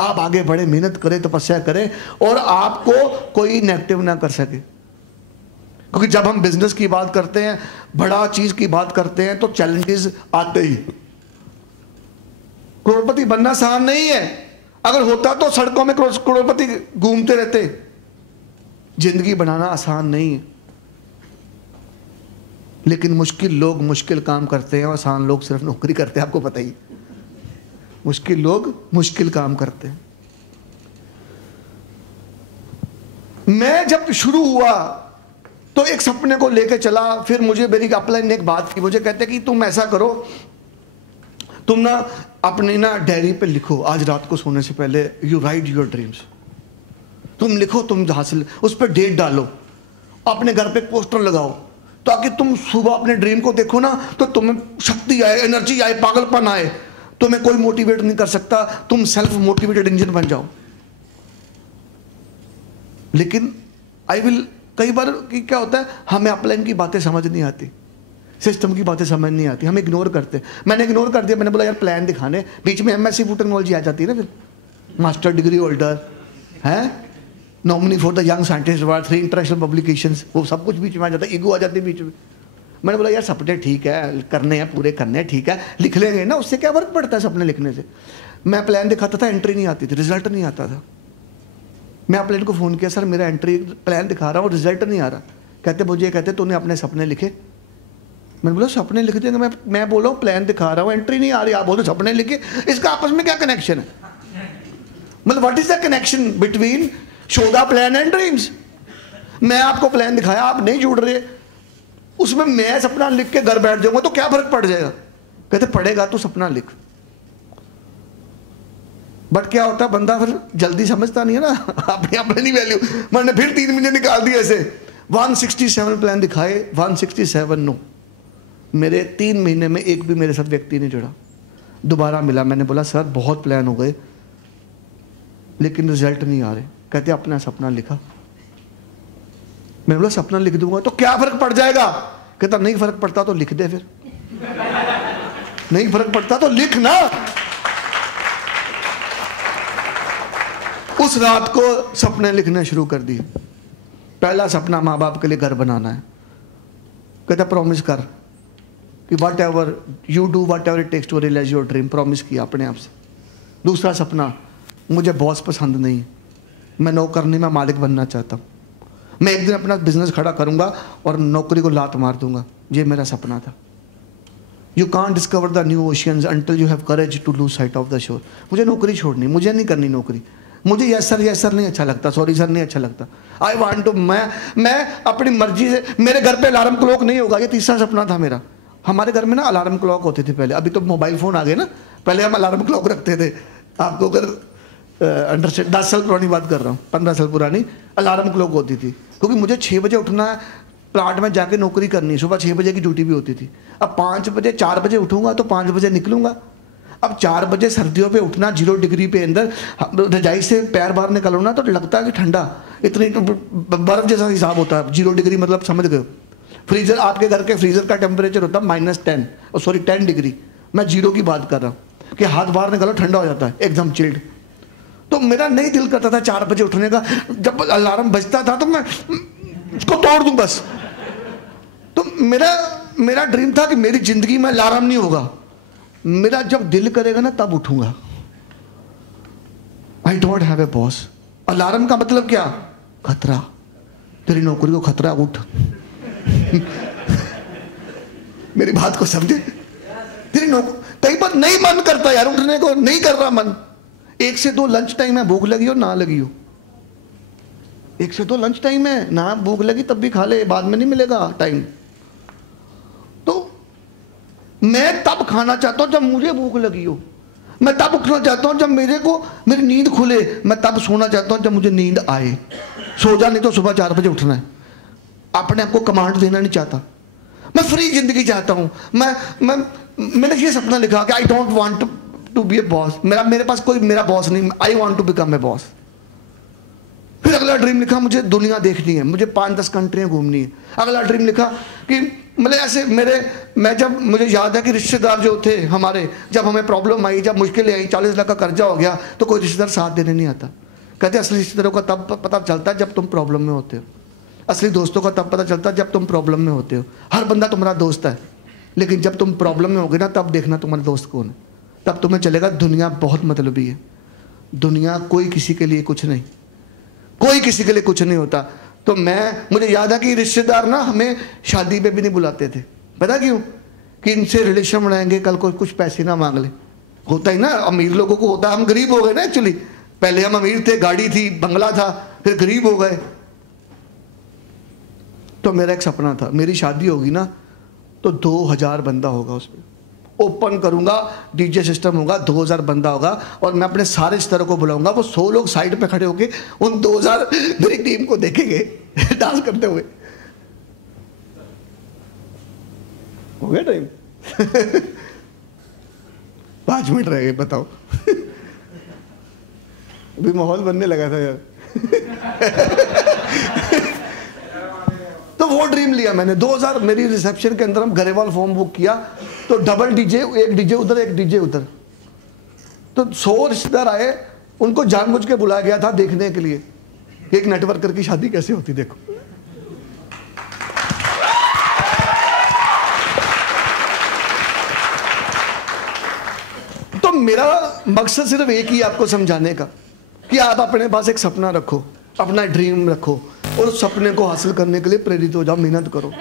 आप आगे बढ़े, मेहनत करें, तपस्या करें और आपको कोई नेगेटिव ना कर सके। क्योंकि जब हम बिजनेस की बात करते हैं, बड़ा चीज की बात करते हैं, तो चैलेंजेस आते ही। करोड़पति बनना आसान नहीं है। अगर होता तो सड़कों में करोड़पति घूमते रहते। जिंदगी बनाना आसान नहीं है, लेकिन मुश्किल लोग मुश्किल काम करते हैं और आसान लोग सिर्फ नौकरी करते हैं। आपको पता ही, मुश्किल लोग मुश्किल काम करते हैं। मैं जब शुरू हुआ तो एक सपने को लेकर चला, फिर मुझे मेरी अपलाइन ने एक बात की, मुझे कहते कि तुम ऐसा करो, तुम ना अपनी ना डायरी पे लिखो, आज रात को सोने से पहले यू राइट योर ड्रीम्स। तुम लिखो, तुम हासिल, उस पर डेट डालो, अपने घर पे पोस्टर लगाओ, ताकि तुम सुबह अपने ड्रीम को देखो ना तो तुम्हें शक्ति आए, एनर्जी आए, पागलपन आए। तुम्हें कोई मोटिवेट नहीं कर सकता, तुम सेल्फ मोटिवेटेड इंजन बन जाओ। लेकिन कई बार कि क्या होता है, हमें अपलाइन की बातें समझ नहीं आती, सिस्टम की बातें समझ नहीं आती, हम इग्नोर करते। मैंने इग्नोर कर दिया, मैंने बोला यार प्लान दिखाने, बीच में MSc फूड टेक्नोलॉजी आ जाती है ना, फिर मास्टर डिग्री होल्डर है, nominee for the young scientist award, 3 international publications, वो सब कुछ बीच में आ जाता है, ईगो आ जाती है बीच में। मैंने बोला यार सपने ठीक है, करने हैं, पूरे करने हैं, ठीक है, लिख लेंगे ना, उससे क्या फर्क पड़ता है सपने लिखने से। मैं प्लान दिखाता था, एंट्री नहीं आती थी, रिजल्ट नहीं आता था। मैं प्लान को फ़ोन किया, सर मेरा एंट्री प्लान दिखा रहा हूँ, रिजल्ट नहीं आ रहा। कहते मुझे, कहते तूने अपने सपने लिखे। मैंने बोला सपने लिख देंगे, मैं बोल रहा हूँ प्लान दिखा रहा हूँ, एंट्री नहीं आ रही, आप बोलो सपने लिखे, इसका आपस में क्या कनेक्शन है। मतलब what is the connection between show the plan and dreams? मैं आपको प्लान दिखाया, आप नहीं जुड़ रहे, उसमें मैं सपना लिख के घर बैठ जाऊंगा तो क्या फर्क पड़ जाएगा? कहते पड़ेगा तो सपना लिख। बट क्या होता है, बंदा फिर जल्दी समझता नहीं है ना, अपने नहीं वैल्यू। मैंने फिर 3 महीने निकाल दिए ऐसे, 167 प्लान दिखाए, 167 नो। मेरे 3 महीने में एक भी मेरे साथ व्यक्ति नहीं जुड़ा। दोबारा मिला, मैंने बोला सर बहुत प्लान हो गए लेकिन रिजल्ट नहीं आ रहे। कहते अपना सपना लिखा। मैंने बोला सपना लिख दूंगा तो क्या फर्क पड़ जाएगा? कहता नहीं फर्क पड़ता तो लिख दे। फिर नहीं फर्क पड़ता तो लिख ना। उस रात को सपने लिखने शुरू कर दिए। पहला सपना माँ बाप के लिए घर बनाना है। कहता प्रॉमिस कर कि whatever you do whatever it takes to realise your dream. Promise किया अपने आप से। दूसरा सपना, मुझे बॉस पसंद नहीं, मैं नौकर नहीं, मैं मालिक बनना चाहता हूँ। मैं एक दिन अपना बिजनेस खड़ा करूंगा और नौकरी को लात मार दूंगा। ये मेरा सपना था। You can't discover the new oceans until you have courage to lose sight of the shore. मुझे नौकरी छोड़नी, मुझे नहीं करनी नौकरी। मुझे यस सर नहीं अच्छा लगता, सॉरी सर नहीं अच्छा लगता। आई वांट टू, मैं अपनी मर्जी से, मेरे घर पे अलार्म क्लॉक नहीं होगा। ये तीसरा सपना था मेरा। हमारे घर में ना अलार्म क्लॉक होती थी पहले, अभी तो मोबाइल फोन आ गए ना, पहले हम अलार्म क्लॉक रखते थे। आपको अगर अंडरस्टैंड, 10 साल पुरानी बात कर रहा हूँ, 15 साल पुरानी अलार्म क्लॉक होती थी। क्योंकि मुझे 6 बजे उठना है, प्लांट में जाके नौकरी करनी है, सुबह 6 बजे की ड्यूटी भी होती थी। अब 5 बजे 4 बजे उठूंगा तो 5 बजे निकलूंगा। अब 4 बजे सर्दियों पे उठना, 0 डिग्री पे अंदर, रजाई से पैर बाहर निकलो ना तो लगता है कि ठंडा, इतनी बर्फ जैसा हिसाब होता है। 0 डिग्री मतलब समझ गए। फ्रीजर, आपके घर के फ्रीजर का टेम्परेचर होता है -10, सॉरी 10 डिग्री। मैं 0 की बात कर रहा हूँ कि हाथ बाहर निकालो ठंडा हो जाता है, एकदम चिल्ड। तो मेरा नहीं दिल करता था 4 बजे उठने का। जब अलार्म बजता था तो मैं उसको तोड़ दूं बस। तो मेरा ड्रीम था कि मेरी जिंदगी में अलार्म नहीं होगा। मेरा जब दिल करेगा ना तब उठूंगा। I don't have a boss. Alarm का मतलब क्या? खतरा, तेरी नौकरी को खतरा, उठ। मेरी बात को समझे? तेरी नौकरी, कई बार नहीं मन करता यार उठने को, नहीं कर रहा मन। 1 से 2 लंच टाइम है, भूख लगी हो ना लगी हो, 1 से 2 लंच टाइम है ना, भूख लगी तब भी खा ले, बाद में नहीं मिलेगा टाइम। तो मैं तब खाना चाहता हूं जब मुझे भूख लगी हो। मैं तब उठना चाहता हूं जब मेरी नींद खुले। मैं तब सोना चाहता हूं जब मुझे नींद आए। सो जा, नहीं तो सुबह 4 बजे उठना है। अपने आप को कमांड देना नहीं चाहता। मैं फ्री जिंदगी चाहता हूं। मैंने ये सपना लिखा कि I don't want to be a boss. मेरे पास कोई मेरा बॉस नहीं, I want to become a boss. फिर अगला ड्रीम लिखा, मुझे दुनिया देखनी है, मुझे 5-10 कंट्रियां घूमनी है। अगला ड्रीम लिखा कि मतलब ऐसे जब मुझे याद है कि रिश्तेदार जो थे हमारे, जब हमें प्रॉब्लम आई, जब मुश्किलें आई, 40 लाख का कर्जा हो गया, तो कोई रिश्तेदार साथ देने नहीं आता। कहते असली रिश्तेदारों का तब पता चलता है जब तुम प्रॉब्लम में होते हो। असली दोस्तों का तब पता चलता है जब तुम प्रॉब्लम में होते हो। हर बंदा तुम्हारा दोस्त है, लेकिन जब तुम प्रॉब्लम में होगे ना तब देखना तुम्हारा दोस्त कौन है। तब तुम्हें चलेगा दुनिया बहुत मतलबी है। दुनिया कोई किसी के लिए कुछ नहीं, कोई किसी के लिए कुछ नहीं होता। तो मुझे याद है कि रिश्तेदार ना हमें शादी पे भी नहीं बुलाते थे। पता क्यों? कि इनसे रिलेशन बनाएंगे, कल को कुछ पैसे ना मांग ले। होता ही ना, अमीर लोगों को होता। हम गरीब हो गए ना एक्चुअली। पहले हम अमीर थे, गाड़ी थी, बंगला था, फिर गरीब हो गए। तो मेरा एक सपना था, मेरी शादी होगी ना तो 2000 बंदा होगा उसमें। ओपन करूंगा, डीजे सिस्टम होगा, 2000 बंदा होगा और मैं अपने सारे रिश्तेदारों को बुलाऊंगा। वो 100 लोग साइड पे खड़े होके उन 2000 मेरी टीम को देखेंगे डांस करते हुए। हो गया टाइम? 5 मिनट रह गए, बताओ। अभी माहौल बनने लगा था यार। तो वो ड्रीम लिया मैंने। 2000 मेरी रिसेप्शन के अंदर हम गरेवाल फॉर्म बुक किया तो डबल डीजे, एक डीजे उधर एक डीजे उधर। तो 100 रिश्तेदार आए, उनको जानबूझ के बुलाया गया था देखने के लिए एक नेटवर्कर की शादी कैसे होती। देखो तो मेरा मकसद सिर्फ एक ही आपको समझाने का कि आप अपने पास एक सपना रखो, अपना ड्रीम रखो और उस सपने को हासिल करने के लिए प्रेरित हो जाओ, मेहनत करो।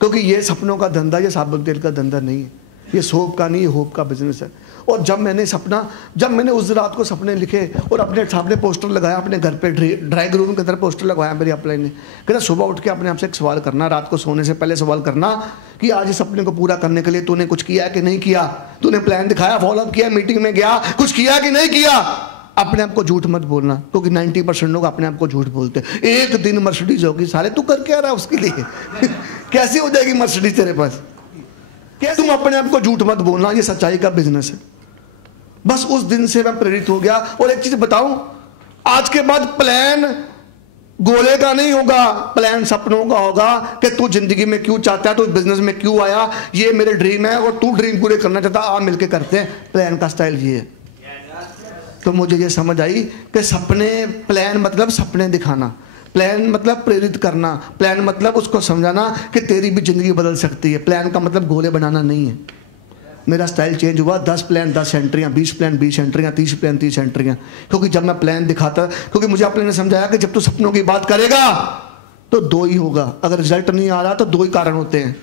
क्योंकि ये सपनों का धंधा, ये साबुत तेल का धंधा नहीं है। ये सोप का नहीं, ये होप का बिजनेस है। और जब मैंने उस रात को सपने लिखे और अपने सामने पोस्टर लगाया, अपने घर पे ड्राइंग रूम के अंदर पोस्टर लगवाया मेरी अपलाइन ने, कहता सुबह उठ के अपने आप से एक सवाल करना, रात को सोने से पहले सवाल करना कि आज इस सपने को पूरा करने के लिए तूने कुछ किया कि नहीं किया, तूने प्लान दिखाया, फॉलोअप किया, मीटिंग में गया, कुछ किया कि नहीं किया। अपने आप को झूठ मत बोलना, क्योंकि 90% लोग अपने आप को झूठ बोलते हैं। एक दिन मर्सिडीज होगी, साले तू कर क्या रहा उसके लिए कैसे हो जाएगी मर्सिडीज तेरे पास? तुम अपने आप को झूठ मत बोलना, ये सच्चाई का बिजनेस है। बस उस दिन से मैं प्रेरित हो गया। और एक चीज बताऊं, आज के बाद प्लान गोले का नहीं होगा, प्लान सपनों का होगा कि तू जिंदगी में क्यों चाहता है, तू बिजनेस में क्यों आया, ये मेरे ड्रीम है और तू ड्रीम पूरे करना चाहता, आ मिलके करते हैं। प्लान का स्टाइल ये है। तो मुझे ये समझ आई कि प्लान मतलब सपने दिखाना, प्लान मतलब प्रेरित करना, प्लान मतलब उसको समझाना कि तेरी भी जिंदगी बदल सकती है। प्लान का मतलब गोले बनाना नहीं है। मेरा स्टाइल चेंज हुआ, 10 प्लान 10 एंट्रियाँ, 20 प्लान 20 एंट्रियाँ, 30 प्लान 30 एंट्रियाँ। क्योंकि जब मैं प्लान दिखाता, क्योंकि मुझे अपने ने समझाया कि जब तू सपनों की बात करेगा तो 2 ही होगा, अगर रिजल्ट नहीं आ रहा तो 2 ही कारण होते हैं।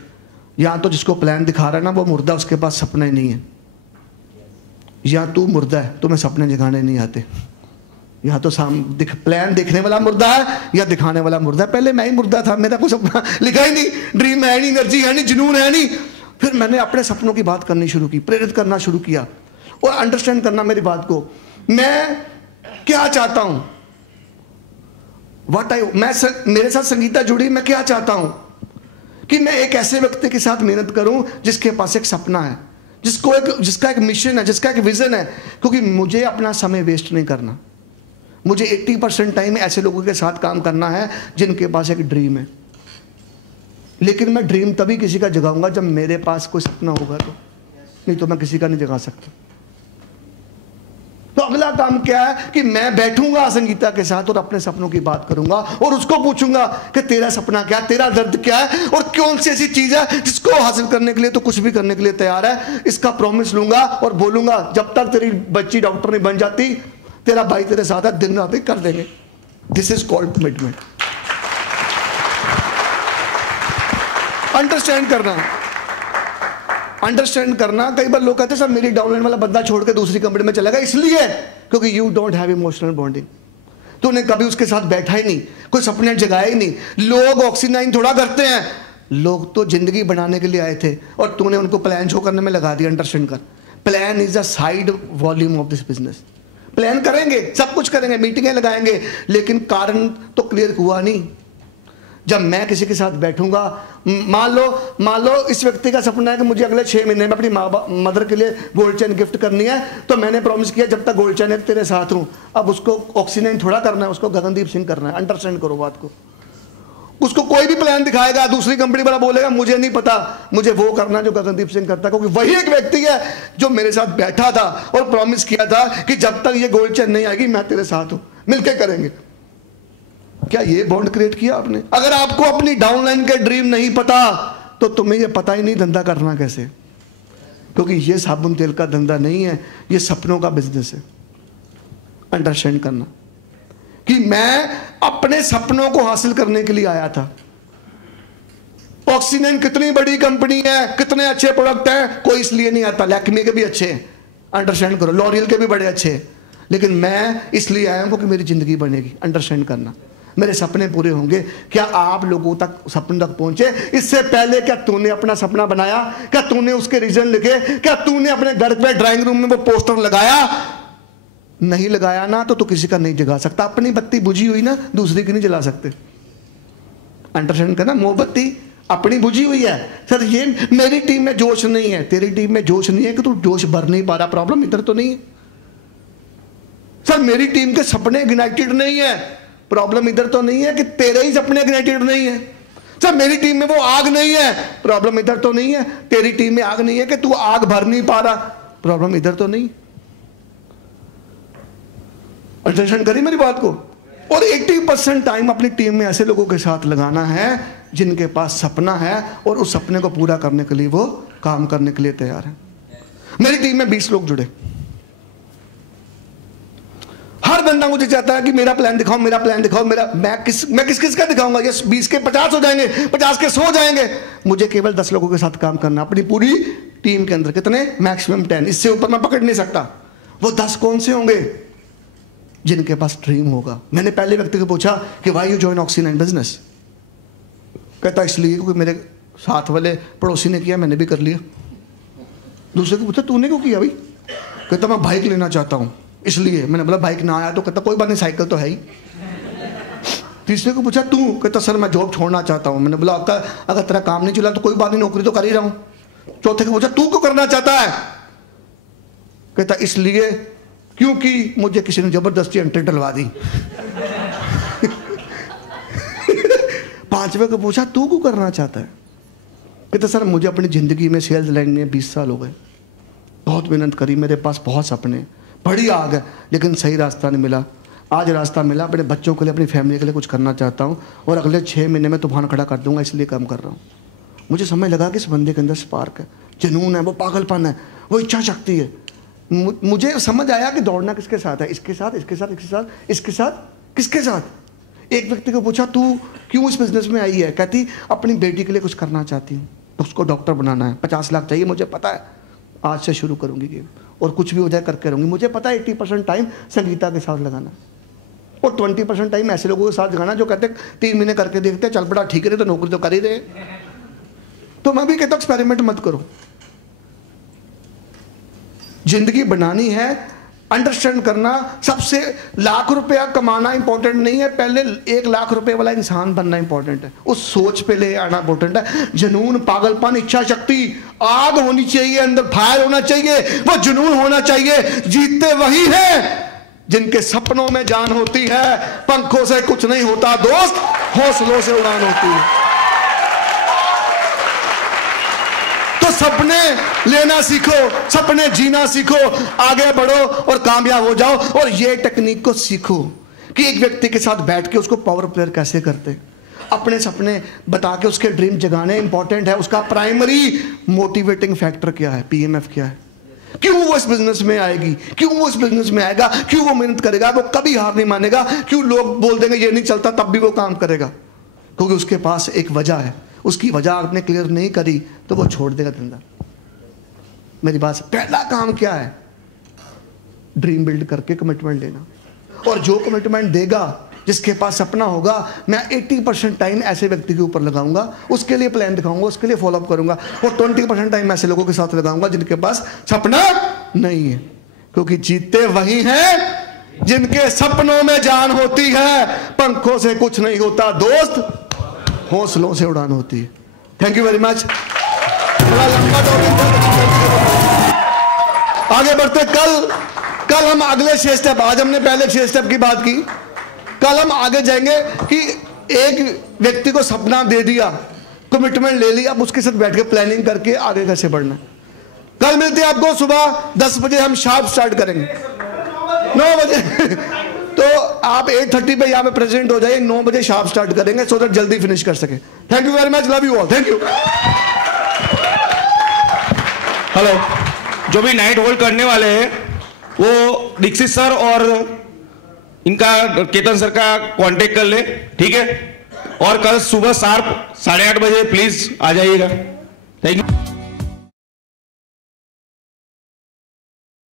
या तो जिसको प्लान दिखा रहा है ना वो मुर्दा, उसके पास सपना ही नहीं है, या तू मुर्दा है, तुम्हें सपने दिखाने नहीं आते। या तो प्लान देखने वाला मुर्दा है या दिखाने वाला मुर्दा है। पहले मैं ही मुर्दा था, मेरा कोई सपना लिखा ही नहीं, ड्रीम है नहीं, एनर्जी है नहीं, जुनून है नहीं। फिर मैंने अपने सपनों की बात करनी शुरू की, प्रेरित करना शुरू किया और अंडरस्टैंड करना मेरी बात को, मैं क्या चाहता हूं, मेरे साथ संगीता जुड़ी, मैं क्या चाहता हूं कि मैं एक ऐसे व्यक्ति के साथ मेहनत करूं जिसके पास एक सपना है, जिसका एक मिशन है, जिसका एक विजन है। क्योंकि मुझे अपना समय वेस्ट नहीं करना, मुझे 80% टाइम ऐसे लोगों के साथ काम करना है जिनके पास एक ड्रीम है। लेकिन मैं ड्रीम तभी किसी का जगाऊंगा जब मेरे पास कोई सपना होगा, तो नहीं तो मैं किसी का नहीं जगा सकता। तो अगला काम क्या है कि मैं बैठूंगा संगीता के साथ और अपने सपनों की बात करूंगा और उसको पूछूंगा कि तेरा सपना क्या, तेरा दर्द क्या है और कौन सी ऐसी चीज है जिसको हासिल करने के लिए तो कुछ भी करने के लिए तैयार है। इसका प्रॉमिस लूंगा और बोलूंगा जब तक तेरी बच्ची डॉक्टर नहीं बन जाती, तेरा भाई तेरे साथ है, दिन रात कर देंगे। This is called commitment. Understand करना। कई बार लोग कहते हैं सर मेरी डाउनलाइन वाला बंदा छोड़ के दूसरी कंपनी में चला गया, इसलिए क्योंकि you don't have emotional bonding. तूने कभी उसके साथ बैठा ही नहीं, कोई सपने जगाए ही नहीं। लोग ऑक्सीनाइन थोड़ा करते हैं, लोग तो जिंदगी बनाने के लिए आए थे और तूने उनको प्लान शो करने में लगा दिया। अंडरस्टैंड कर, plan is a side volume of this business. Plan करेंगे, सब कुछ करेंगे, मीटिंगें लगाएंगे, लेकिन कारण तो क्लियर हुआ नहीं। जब मैं किसी के साथ बैठूंगा, मान लो इस व्यक्ति का सपना है कि मुझे अगले 6 महीने में अपनी मदर के लिए गोल्ड चेन गिफ्ट करनी है, तो मैंने प्रॉमिस किया जब तक गोल्ड चेन है तेरे साथ हूं। अब उसको ऑक्सीजन थोड़ा करना है, उसको गगनदीप सिंह करना है। अंडरस्टैंड करो बात को। उसको कोई भी प्लान दिखाएगा, दूसरी कंपनी वाला बोलेगा मुझे नहीं पता, मुझे वो करना जो गगनदीप सिंह करता है, क्योंकि वही एक व्यक्ति है जो मेरे साथ बैठा था और प्रॉमिस किया था कि जब तक ये गोल्ड चेन नहीं आएगी मैं तेरे साथ हूं, मिलके करेंगे। क्या ये बॉन्ड क्रिएट किया आपने? अगर आपको अपनी डाउनलाइन के ड्रीम नहीं पता तो तुम्हें ये पता ही नहीं धंधा करना कैसे, क्योंकि ये साबुन तेल का धंधा नहीं है, ये सपनों का बिजनेस है। अंडरस्टैंड करना कि मैं अपने सपनों को हासिल करने के लिए आया था। ऑक्सीजन कितनी बड़ी कंपनी है, कितने अच्छे प्रोडक्ट हैं, कोई इसलिए नहीं आता। लैक्मे के भी अच्छे हैं, अंडरस्टैंड करो, लॉरियल के भी बड़े अच्छे हैं, लेकिन मैं इसलिए आया हूं कि मेरी जिंदगी बनेगी। अंडरस्टैंड करना, मेरे सपने पूरे होंगे। क्या आप लोगों तक सपने तक पहुंचे? इससे पहले क्या तूने अपना सपना बनाया? क्या तूने उसके रीजन लिखे? क्या तूने अपने घर पे ड्राइंग रूम में वो पोस्टर लगाया? नहीं लगाया ना तो किसी का नहीं जगा सकता। अपनी बत्ती बुझी हुई ना, दूसरी की नहीं जला सकते। अंडरस्टैंड करना, मोमबत्ती अपनी बुझी हुई है। सर ये मेरी टीम में जोश नहीं है, तेरी टीम में जोश नहीं है कि तू जोश भर नहीं पा रहा, प्रॉब्लम इधर तो नहीं है। सर मेरी टीम के सपने इग्नाइटेड नहीं है, प्रॉब्लम इधर तो नहीं है कि तेरे ही सपने इग्नाइटेड नहीं है। सर मेरी टीम में वो आग नहीं है, प्रॉब्लम इधर तो नहीं है, तेरी टीम में आग नहीं है कि तू आग भर नहीं पा रहा, प्रॉब्लम इधर तो नहीं। अंडरस्टैंड करी मेरी बात को? और 80% टाइम अपनी टीम में ऐसे लोगों के साथ लगाना है जिनके पास सपना है और उस सपने को पूरा करने के लिए वो काम करने के लिए तैयार है। मेरी टीम में 20 लोग जुड़े। हर बंदा मुझे चाहता है कि मेरा प्लान दिखाओ, मेरा प्लान दिखाओ, मैं किस का दिखाऊंगा? ये 20 के 50 हो जाएंगे, 50 के 100 जाएंगे। मुझे केवल 10 लोगों के साथ काम करना, अपनी पूरी टीम के अंदर कितने, मैक्सिमम 10, इससे ऊपर मैं पकड़ नहीं सकता। वो 10 कौन से होंगे? जिनके पास ड्रीम होगा। मैंने पहले व्यक्ति को पूछा कि why you join oxy 9 business? कहता इसलिए क्योंकि मेरे साथ वाले पड़ोसी ने किया, मैंने भी कर लिया। दूसरे को पूछा तूने क्यों किया भाई? कहता मैं बाइक लेना चाहता हूँ इसलिए। मैंने बोला बाइक ना आया तो कहता कोई बात नहीं, साइकिल तो है ही। तीसरे को पूछा तू? कहता सर मैं जॉब छोड़ना चाहता हूँ। मैंने बोला अगर तेरा काम नहीं चला तो कोई बात नहीं, नौकरी तो कर ही रहा हूँ। चौथे को पूछा तू क्यों करना चाहता है? कहता इसलिए क्योंकि मुझे किसी ने जबरदस्ती एंट्री डलवा दी। पांचवे को पूछा तू क्यों करना चाहता है? कहता सर मुझे अपनी ज़िंदगी में सेल्स लाइन में 20 साल हो गए, बहुत मेहनत करी, मेरे पास बहुत सपने, बड़ी आग है, लेकिन सही रास्ता नहीं मिला। आज रास्ता मिला, अपने बच्चों के लिए, अपनी फैमिली के लिए कुछ करना चाहता हूँ और अगले 6 महीने में तूफान खड़ा कर दूंगा, इसलिए काम कर रहा हूँ। मुझे समझ लगा कि इस बंदे के अंदर स्पार्क है, जुनून है, वो पागलपन है, वो इच्छा शक्ति है। मुझे समझ आया कि दौड़ना किसके साथ है, इसके साथ, इसके साथ, इसके साथ, इसके साथ, किसके साथ। एक व्यक्ति को पूछा तू क्यों इस बिजनेस में आई है? कहती अपनी बेटी के लिए कुछ करना चाहती हूँ, उसको डॉक्टर बनाना है, 50 लाख चाहिए, मुझे पता है आज से शुरू करूँगी गेम और कुछ भी हो जाए करके रहूँगी। मुझे पता है 80% टाइम संगीता के साथ लगाना और 20% टाइम ऐसे लोगों के साथ लगाना जो कहते 3 महीने करके देखते चल पड़ा ठीक है, तो नौकरी तो कर ही रहे। तो मैं भी कहता हूँ एक्सपेरिमेंट मत करो, जिंदगी बनानी है। अंडरस्टैंड करना, सबसे लाख रुपया कमाना इंपॉर्टेंट नहीं है, पहले 1 लाख रुपए वाला इंसान बनना इंपॉर्टेंट है। उस सोच पे ले आना इंपॉर्टेंट है। जुनून, पागलपन, इच्छा शक्ति, आग होनी चाहिए, अंदर फायर होना चाहिए, वो जुनून होना चाहिए। जीतते वही हैं जिनके सपनों में जान होती है। पंखों से कुछ नहीं होता दोस्त, हौसलों से उड़ान होती है। तो सपने लेना सीखो, सपने जीना सीखो, आगे बढ़ो और कामयाब हो जाओ। और ये टेक्निक को सीखो कि एक व्यक्ति के साथ बैठ के उसको पावर प्लेयर कैसे करते, अपने सपने बता के उसके ड्रीम जगाने इंपॉर्टेंट है। उसका प्राइमरी मोटिवेटिंग फैक्टर क्या है, पीएमएफ क्या है, क्यों वो इस बिजनेस में आएगी, क्यों वो इस बिजनेस में आएगा, क्यों वो मेहनत करेगा, वो कभी हार नहीं मानेगा, क्यों लोग बोल देंगे ये नहीं चलता तब भी वो काम करेगा, क्योंकि उसके पास एक वजह है। उसकी वजह आपने क्लियर नहीं करी तो वो छोड़ देगा धंधा। मेरी बात, पहला काम क्या है? ड्रीम बिल्ड करके कमिटमेंट लेना। और जो कमिटमेंट देगा, जिसके पास सपना होगा, मैं 80% टाइम ऐसे व्यक्ति के ऊपर लगाऊंगा, उसके लिए प्लान दिखाऊंगा, उसके लिए फॉलोअप करूंगा, और 20% टाइम ऐसे लोगों के साथ लगाऊंगा जिनके पास सपना नहीं है। क्योंकि जीतते वही हैं जिनके सपनों में जान होती है। पंखों से कुछ नहीं होता दोस्त, हौसलों से उड़ान होती है। Thank you very much. बड़ा लंबा टॉपिक था, आगे बढ़ते। कल हम अगले 6 स्टेप, आज हमने पहले 6 स्टेप की बात की, कल हम आगे जाएंगे कि एक व्यक्ति को सपना दे दिया, कमिटमेंट ले लिया, अब उसके साथ बैठ के प्लानिंग करके आगे कैसे बढ़ना। कल मिलते हैं आपको सुबह 10 बजे, हम शार्प स्टार्ट करेंगे 9 बजे। तो आप 8:30 पे यहाँ पे प्रेजेंट हो जाइए, 9 बजे शार्प स्टार्ट करेंगे सो दैट जल्दी फिनिश कर सके। Thank you very much, love you all, thank you. Hello, जो भी नाइट होल्ड करने वाले हैं वो दीक्षित सर और इनका केतन सर का कांटेक्ट कर ले, ठीक है। और कल सुबह शार्प 8:30 बजे प्लीज आ जाइएगा। Thank you.